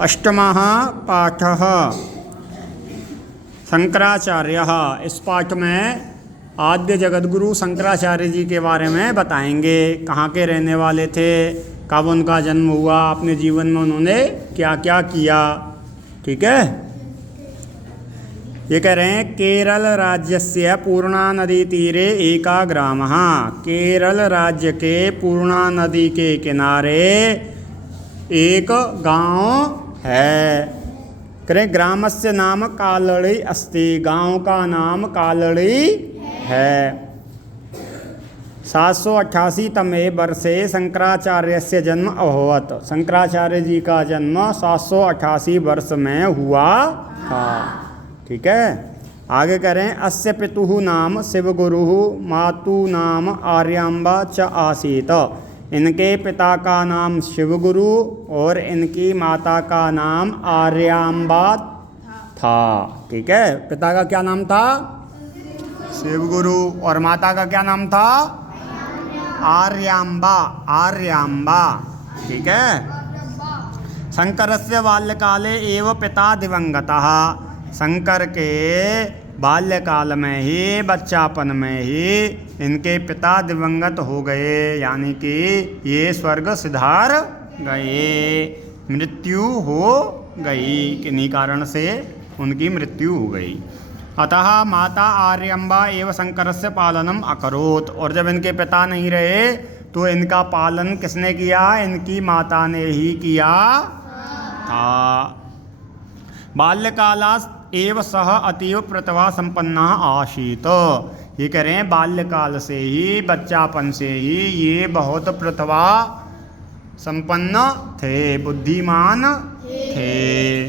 अष्टमः पाठः शंकराचार्यः। इस पाठ में आद्य जगतगुरु शंकराचार्य जी के बारे में बताएंगे। कहाँ के रहने वाले थे, कब उनका जन्म हुआ, अपने जीवन में उन्होंने क्या क्या किया। ठीक है। ये कह रहे हैं केरल राज्यस्य पूर्णा नदी तीरे एका ग्रामः। केरल राज्य के पूर्णा नदी के किनारे एक गांव है। करें ग्रामस्य नाम कालड़ी अस्ति। गांव का नाम कालड़ी है। 788 तमे वर्षे शंकराचार्यस्य जन्म अभवत्। शंकराचार्य जी का जन्म 788 वर्ष में हुआ था। ठीक है। आगे करें अस्य पितुः नाम शिवगुरुः मातु नाम आर्यांबा च आसीत। इनके पिता का नाम शिवगुरु और इनकी माता का नाम आर्यांबा था। ठीक है। पिता का क्या नाम था? शिवगुरु। और माता का क्या नाम था? आर्यांबा। आर्यांबा। ठीक है। शंकरस्य बाल्यकाले एव पिता दिवंगतः। शंकर के बाल्यकाल में ही, बच्चापन में ही इनके पिता दिवंगत हो गए, यानी कि ये स्वर्ग सिधार गए, मृत्यु हो गई। किन्हीं कारण से उनकी मृत्यु हो गई। अतः माता आर्यंबा एवं शंकरस्य पालनम अकरोत्। और जब इनके पिता नहीं रहे तो इनका पालन किसने किया? इनकी माता ने ही किया था। बाल्यकालात् एव सह अतीव प्रतिभा संपन्न आसीत। ये कह रहे हैं बाल्यकाल से ही, बच्चापन से ही ये बहुत प्रतिभा संपन्न थे, बुद्धिमान थे।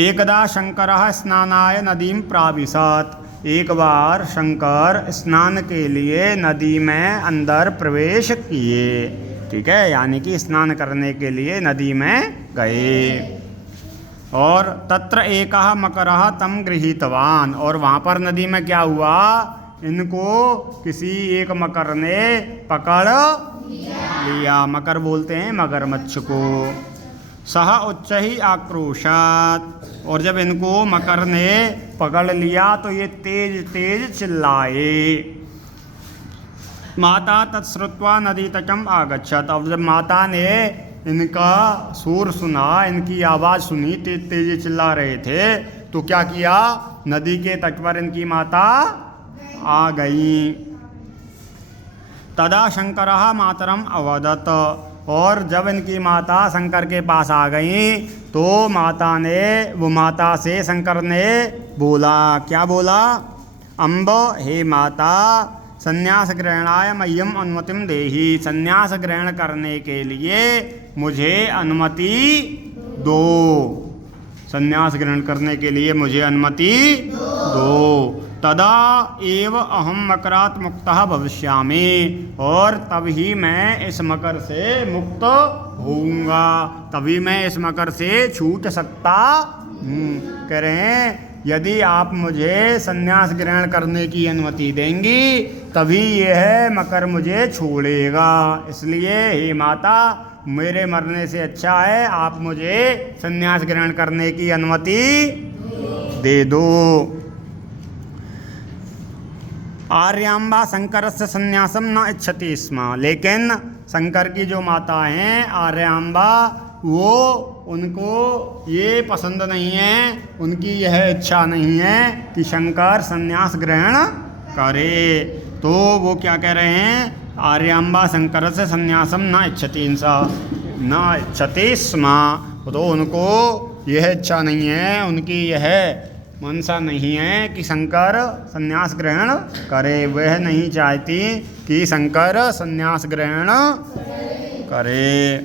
एकदा शंकरः स्नानाय नदीं प्राविशत्। एक बार शंकर स्नान के लिए नदी में अंदर प्रवेश किए। ठीक है। यानी कि स्नान करने के लिए नदी में गए। और तत्र एकः मकरः तम गृहीतवान। और वहाँ पर नदी में क्या हुआ? इनको किसी एक मकर ने पकड़ लिया। मकर बोलते हैं मगरमच्छ को। सह उच्च ही आक्रोशात। और जब इनको मकर ने पकड़ लिया तो ये तेज तेज चिल्लाए। माता तत्श्रुत्वा नदी तटम आगच्छत। अब जब माता ने इनका शोर सुना, इनकी आवाज़ सुनी, तेज तेज चिल्ला रहे थे, तो क्या किया? नदी के तट पर इनकी माता आ गई। तदा शंकरः मातरम अवदत। और जब इनकी माता शंकर के पास आ गई तो माता से शंकर ने बोला। क्या बोला? अम्ब, हे माता, संन्यास ग्रहणाय मह्यम अनुमतिम देहि। संन्यास ग्रहण करने के लिए मुझे अनुमति दो। संन्यास ग्रहण करने के लिए मुझे अनुमति दो। तदा एव अहम मकरात् मुक्तः भविष्यामि। और तभी मैं इस मकर से मुक्त होऊंगा, तभी मैं इस मकर से छूट सकता हूँ। कह रहे हैं यदि आप मुझे संन्यास ग्रहण करने की अनुमति देंगी तभी यह मकर मुझे छोड़ेगा। इसलिए हे माता, मेरे मरने से अच्छा है आप मुझे संन्यास ग्रहण करने की अनुमति दे दो। आर्यांबा शंकरस्य संन्यासम न इच्छति स्म। लेकिन शंकर की जो माता हैं आर्यांबा, वो उनको ये पसंद नहीं है, उनकी यह इच्छा नहीं है कि शंकर संन्यास ग्रहण करे। तो वो क्या कह रहे हैं? आर्यांबा शंकर से संन्यासम न इच्छति स्म। तो उनको यह इच्छा नहीं है, उनकी यह मनसा नहीं है कि शंकर संन्यास ग्रहण करे। वह नहीं चाहती कि शंकर संन्यास ग्रहण करे।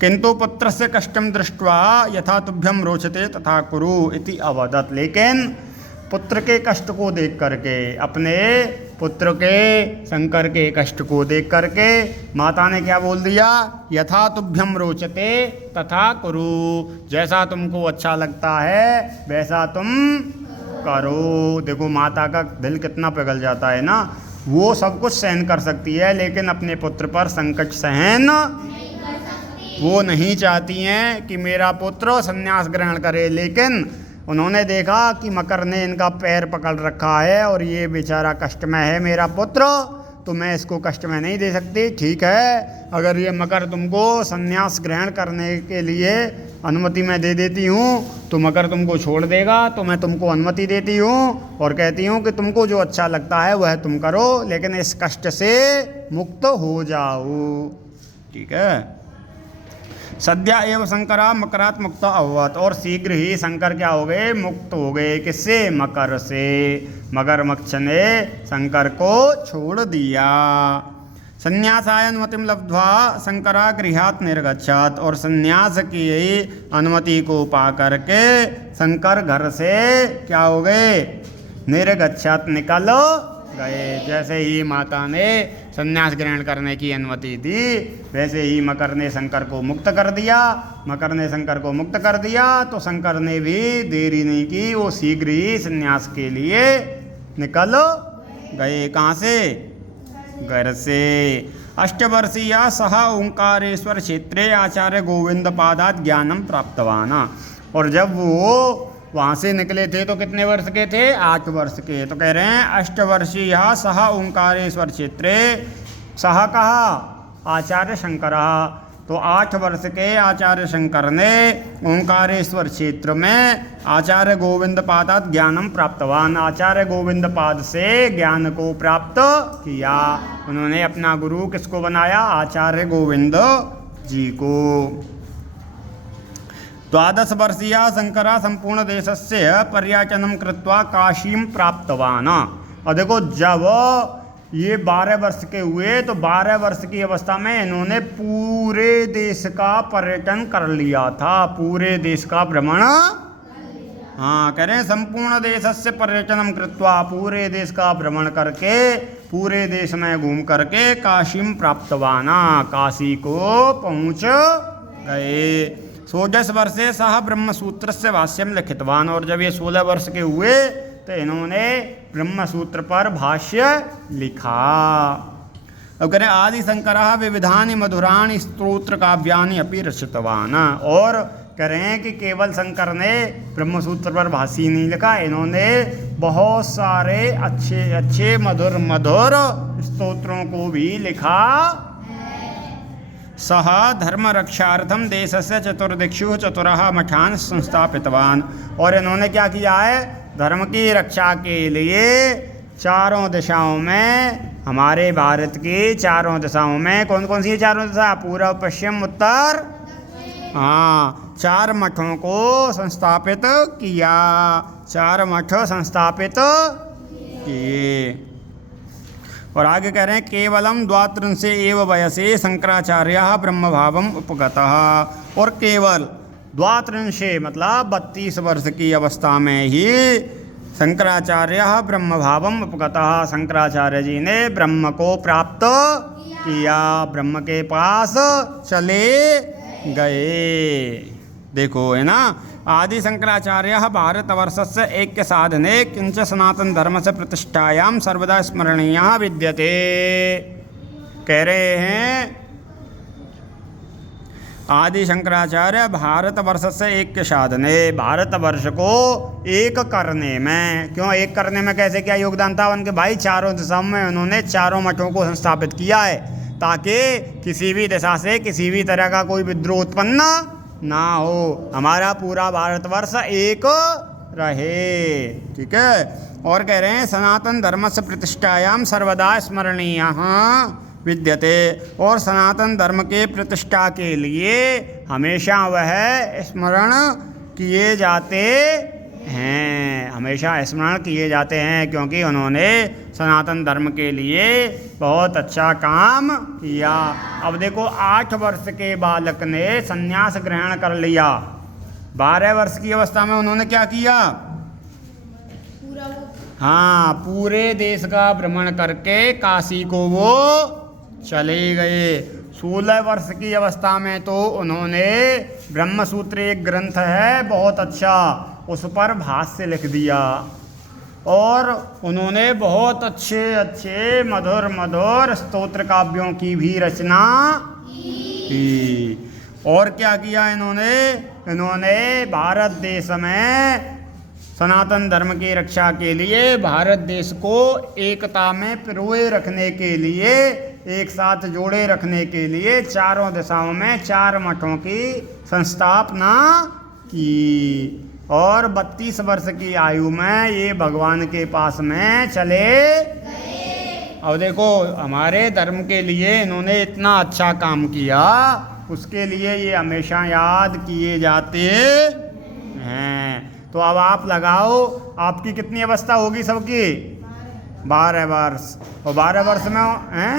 किंतु पुत्रस्य कष्टम दृष्ट्वा यथा तुभ्यम रोचते तथा कुरु इति अवदत्। लेकिन पुत्र के कष्ट को देख करके, अपने पुत्र के शंकर के कष्ट को देख करके माता ने क्या बोल दिया? यथा तुभ्यम रोचते तथा कुरु। जैसा तुमको अच्छा लगता है वैसा तुम करो। देखो माता का दिल कितना पिघल जाता है ना। वो सब कुछ सहन कर सकती है लेकिन अपने पुत्र पर संकट सहन वो नहीं चाहती हैं कि मेरा पुत्र संन्यास ग्रहण करे, लेकिन उन्होंने देखा कि मकर ने इनका पैर पकड़ रखा है और ये बेचारा कष्ट में है मेरा पुत्र, तो मैं इसको कष्ट में नहीं दे सकती। ठीक है, अगर ये मकर तुमको संन्यास ग्रहण करने के लिए अनुमति मैं दे देती हूँ तो मकर तुमको छोड़ देगा, तो मैं तुमको अनुमति देती हूँ और कहती हूँ कि तुमको जो अच्छा लगता है वह तुम करो, लेकिन इस कष्ट से मुक्त हो जाओ। ठीक है। सद्या एवं शंकरा मकरात् मुक्त अभवत्, और शीघ्र ही शंकर क्या हो गए? मुक्त हो गए। किससे? मकर से। मगरमच्छ ने शंकर को छोड़ दिया। संन्यासाय अनुमतिम लब्ध्वा शंकरा गृहात् निर्गच्छत्, और संन्यास की अनुमति को पा करके शंकर घर से क्या हो गए? निर्गच्छत्, निकल गए। जैसे ही माता ने संन्यास ग्रहण करने की अनुमति दी, वैसे ही मकर ने शंकर को मुक्त कर दिया। मकर ने शंकर को मुक्त कर दिया तो शंकर ने भी देरी नहीं की, वो शीघ्र ही संन्यास के लिए निकल गए। कहाँ से? घर से। अष्टवर्षीय सह ओंकारेश्वर क्षेत्रे आचार्य गोविंद पादात ज्ञानम प्राप्तवान, और जब वो वहाँ से निकले थे तो कितने वर्ष के थे? 8 वर्ष के। तो कह रहे हैं अष्टवर्षीय सह ओंकारेश्वर क्षेत्रे, सह कहा? आचार्य शंकर। तो 8 वर्ष के आचार्य शंकर ने ओंकारेश्वर क्षेत्र में आचार्य गोविंद पादात ज्ञानम प्राप्तवान, आचार्य गोविंद पाद से ज्ञान को प्राप्त किया। उन्होंने अपना गुरु किसको बनाया? आचार्य गोविंद जी को। 12 वर्षीय शंकरा संपूर्ण देशस्य पर्यटनं कृत्वा काशीं प्राप्तवान। और देखो, जब ये 12 वर्ष के हुए तो 12 वर्ष की अवस्था में इन्होंने पूरे देश का पर्यटन कर लिया था, पूरे देश का भ्रमण। हाँ, कह रहे हैं संपूर्ण देशस्य पर्यटनं कृत्वा, पूरे देश का भ्रमण करके, पूरे देश में घूम करके काशीं प्राप्तवाना, काशी को पहुँच गए। 16 वर्षे सह ब्रह्मसूत्र से भाष्यम लिखितवान, और जब ये 16 वर्ष के हुए तो इन्होंने ब्रह्मसूत्र पर भाष्य लिखा। अब कह रहे आदि शंकरः विविधानि मधुराणि स्तोत्र काव्यानि अपि रचितवान, और कह रहे हैं कि केवल शंकर ने ब्रह्मसूत्र पर भाष्य नहीं लिखा, इन्होंने बहुत सारे अच्छे अच्छे मधुर मधुर स्तोत्रों को भी लिखा। सह धर्म रक्षार्थम देशस्य चतुर्दिक्षु चतुरः मठान संस्थापितवान, और इन्होंने क्या किया है? धर्म की रक्षा के लिए चारों दिशाओं में, हमारे भारत की चारों दिशाओं में, कौन कौन सी चारों दिशा? पूर्व पश्चिम उत्तर। हाँ, 4 मठों को संस्थापित किया, 4 मठ संस्थापित किए। और आगे कह रहे हैं केवलम 32 एव वयसे शंकराचार्य ब्रह्म भावम उपगतः, और केवल 32 मतलब 32 वर्ष की अवस्था में ही शंकराचार्य ब्रह्म भावम उपगतः, शंकराचार्य जी ने ब्रह्म को प्राप्त किया, ब्रह्म के पास चले गए। देखो, है ना, आदि शंकराचार्य भारतवर्षस्य ऐक्य साधने किंच सनातन धर्म से प्रतिष्ठायाम सर्वदा स्मरणीय विद्यते। कह रहे हैं आदि शंकराचार्य भारतवर्ष से ऐक्य साधने, भारतवर्ष को एक करने में, क्यों एक करने में, कैसे क्या योगदान था उनके? भाई चारों दिशाओं में उन्होंने चारों मठों को संस्थापित किया है, ताकि किसी भी दिशा से किसी भी तरह का कोई विद्रोह उत्पन्न ना हो, हमारा पूरा भारतवर्ष एक रहे। ठीक है। और कह रहे हैं सनातन धर्म से प्रतिष्ठायाम सर्वदा स्मरणीय विद्यते, और सनातन धर्म के प्रतिष्ठा के लिए हमेशा वह स्मरण किए जाते हैं, हमेशा स्मरण किए जाते हैं, क्योंकि उन्होंने सनातन धर्म के लिए बहुत अच्छा काम किया। अब देखो, 8 वर्ष के बालक ने संन्यास ग्रहण कर लिया, 12 वर्ष की अवस्था में उन्होंने क्या किया? हाँ, पूरे देश का भ्रमण करके काशी को वो चले गए। 16 वर्ष की अवस्था में तो उन्होंने ब्रह्मसूत्र, एक ग्रंथ है बहुत अच्छा, उस पर भाष्य लिख दिया, और उन्होंने बहुत अच्छे अच्छे मधुर मधुर स्तोत्र काव्यों की भी रचना की। और क्या किया इन्होंने? इन्होंने भारत देश में सनातन धर्म की रक्षा के लिए, भारत देश को एकता में पिरोए रखने के लिए, एक साथ जोड़े रखने के लिए चारों दिशाओं में 4 मठों की संस्थापना की। और 32 वर्ष की आयु में ये भगवान के पास में चले गए। अब देखो, हमारे धर्म के लिए इन्होंने इतना अच्छा काम किया, उसके लिए ये हमेशा याद किए जाते हैं। तो अब आप लगाओ, आपकी कितनी अवस्था होगी सबकी? 12 वर्ष। और 12 वर्ष में हैं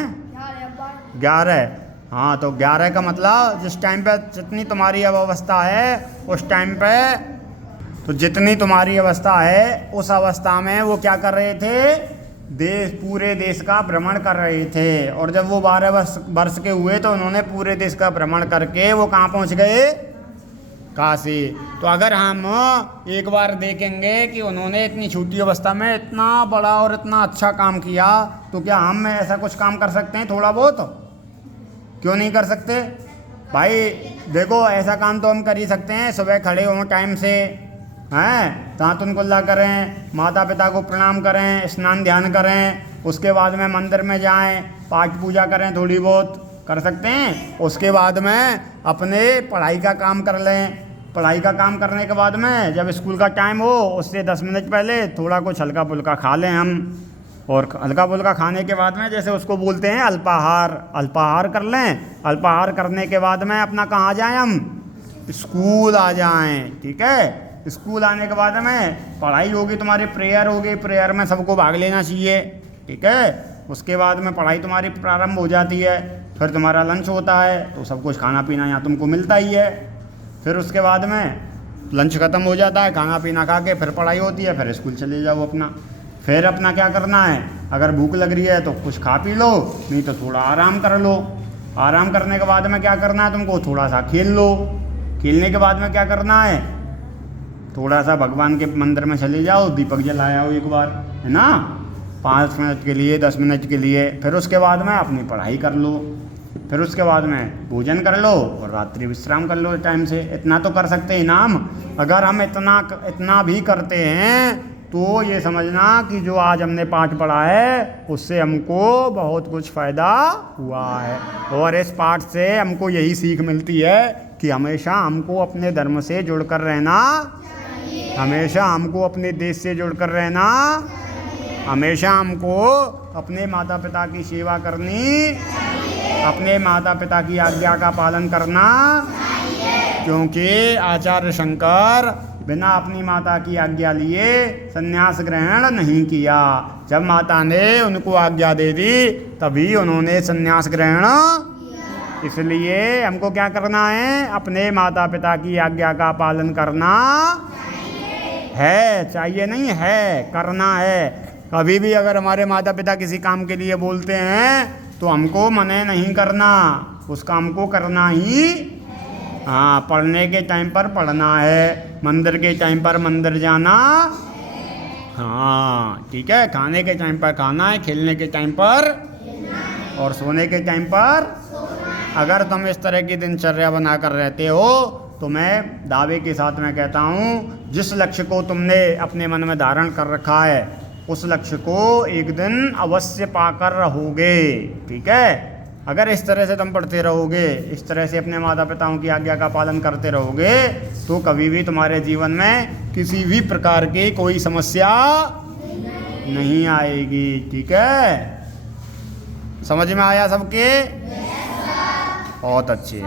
11। हाँ, तो 11 का मतलब जिस टाइम पे जितनी तुम्हारी अब अवस्था है उस टाइम पे, तो जितनी तुम्हारी अवस्था है उस अवस्था में वो क्या कर रहे थे? पूरे देश का भ्रमण कर रहे थे। और जब वो 12 वर्ष के हुए तो उन्होंने पूरे देश का भ्रमण करके वो कहाँ पहुँच गए? काशी। तो अगर हम एक बार देखेंगे कि उन्होंने इतनी छोटी अवस्था में इतना बड़ा और इतना अच्छा काम किया, तो क्या हम ऐसा कुछ काम कर सकते हैं? थोड़ा बहुत क्यों नहीं कर सकते भाई? देखो, ऐसा काम तो हम कर ही सकते हैं, सुबह खड़े हों टाइम से, हैं, तातुन कुल्ला करें, माता पिता को प्रणाम करें, स्नान ध्यान करें, उसके बाद में मंदिर में जाएं, पाठ पूजा करें, थोड़ी बहुत कर सकते हैं। उसके बाद में अपने पढ़ाई का काम कर लें। पढ़ाई का काम करने के बाद में जब स्कूल का टाइम हो उससे 10 मिनट पहले थोड़ा कुछ हल्का फुल्का खा लें हम। और हल्का फुल्का खाने के बाद में जैसे उसको बोलते हैं अल्पाहार, अल्पाहार कर लें। अल्पाहार करने के बाद में अपना कहाँ जाएं हम? स्कूल आ जाएं। ठीक है, स्कूल आने के बाद में पढ़ाई होगी, तुम्हारी प्रेयर होगी, प्रेयर में सबको भाग लेना चाहिए। ठीक है, उसके बाद में पढ़ाई तुम्हारी प्रारंभ हो जाती है। फिर तुम्हारा लंच होता है, तो सब कुछ खाना पीना यहाँ तुमको मिलता ही है। फिर उसके बाद में लंच ख़त्म हो जाता है, खाना पीना खा के फिर पढ़ाई होती है, फिर स्कूल चले जाओ अपना। फिर अपना क्या करना है? अगर भूख लग रही है तो कुछ खा पी लो, नहीं तो थोड़ा आराम कर लो। आराम करने के बाद में क्या करना है तुमको? थोड़ा सा खेल लो। खेलने के बाद में क्या करना है? थोड़ा सा भगवान के मंदिर में चले जाओ, दीपक जलाया हो एक बार, है ना, 5 मिनट के लिए, 10 मिनट के लिए। फिर उसके बाद में अपनी पढ़ाई कर लो। फिर उसके बाद में भोजन कर लो और रात्रि विश्राम कर लो टाइम से। इतना तो कर सकते हैं नाम। अगर हम इतना भी करते हैं तो ये समझना कि जो आज हमने पाठ पढ़ा है उससे हमको बहुत कुछ फ़ायदा हुआ है। और इस पाठ से हमको यही सीख मिलती है कि हमेशा हमको अपने धर्म से जुड़कर रहना, हमेशा हमको अपने देश से जुड़कर रहना, हमेशा हमको अपने माता पिता की सेवा करनी, अपने माता पिता की आज्ञा का पालन करना। क्योंकि आचार्य शंकर बिना अपनी माता की आज्ञा लिए संन्यास ग्रहण नहीं किया। जब माता ने उनको आज्ञा दे दी तभी उन्होंने संन्यास ग्रहण। इसलिए हमको क्या करना है? अपने माता पिता की आज्ञा का पालन करना है। चाहिए नहीं है, करना है। कभी भी अगर हमारे माता पिता किसी काम के लिए बोलते हैं तो हमको मना नहीं करना, उस काम को करना ही। हाँ, पढ़ने के टाइम पर पढ़ना है, मंदिर के टाइम पर मंदिर जाना। हाँ ठीक है, खाने के टाइम पर खाना है, खेलने के टाइम पर और सोने के टाइम पर। अगर तुम इस तरह की दिनचर्या बना कर रहते हो तो मैं दावे के साथ में कहता हूँ, जिस लक्ष्य को तुमने अपने मन में धारण कर रखा है उस लक्ष्य को एक दिन अवश्य पाकर रहोगे। ठीक है, अगर इस तरह से तुम पढ़ते रहोगे, इस तरह से अपने माता पिताओं की आज्ञा का पालन करते रहोगे तो कभी भी तुम्हारे जीवन में किसी भी प्रकार की कोई समस्या नहीं आएगी। ठीक है, समझ में आया सबके? बहुत अच्छे।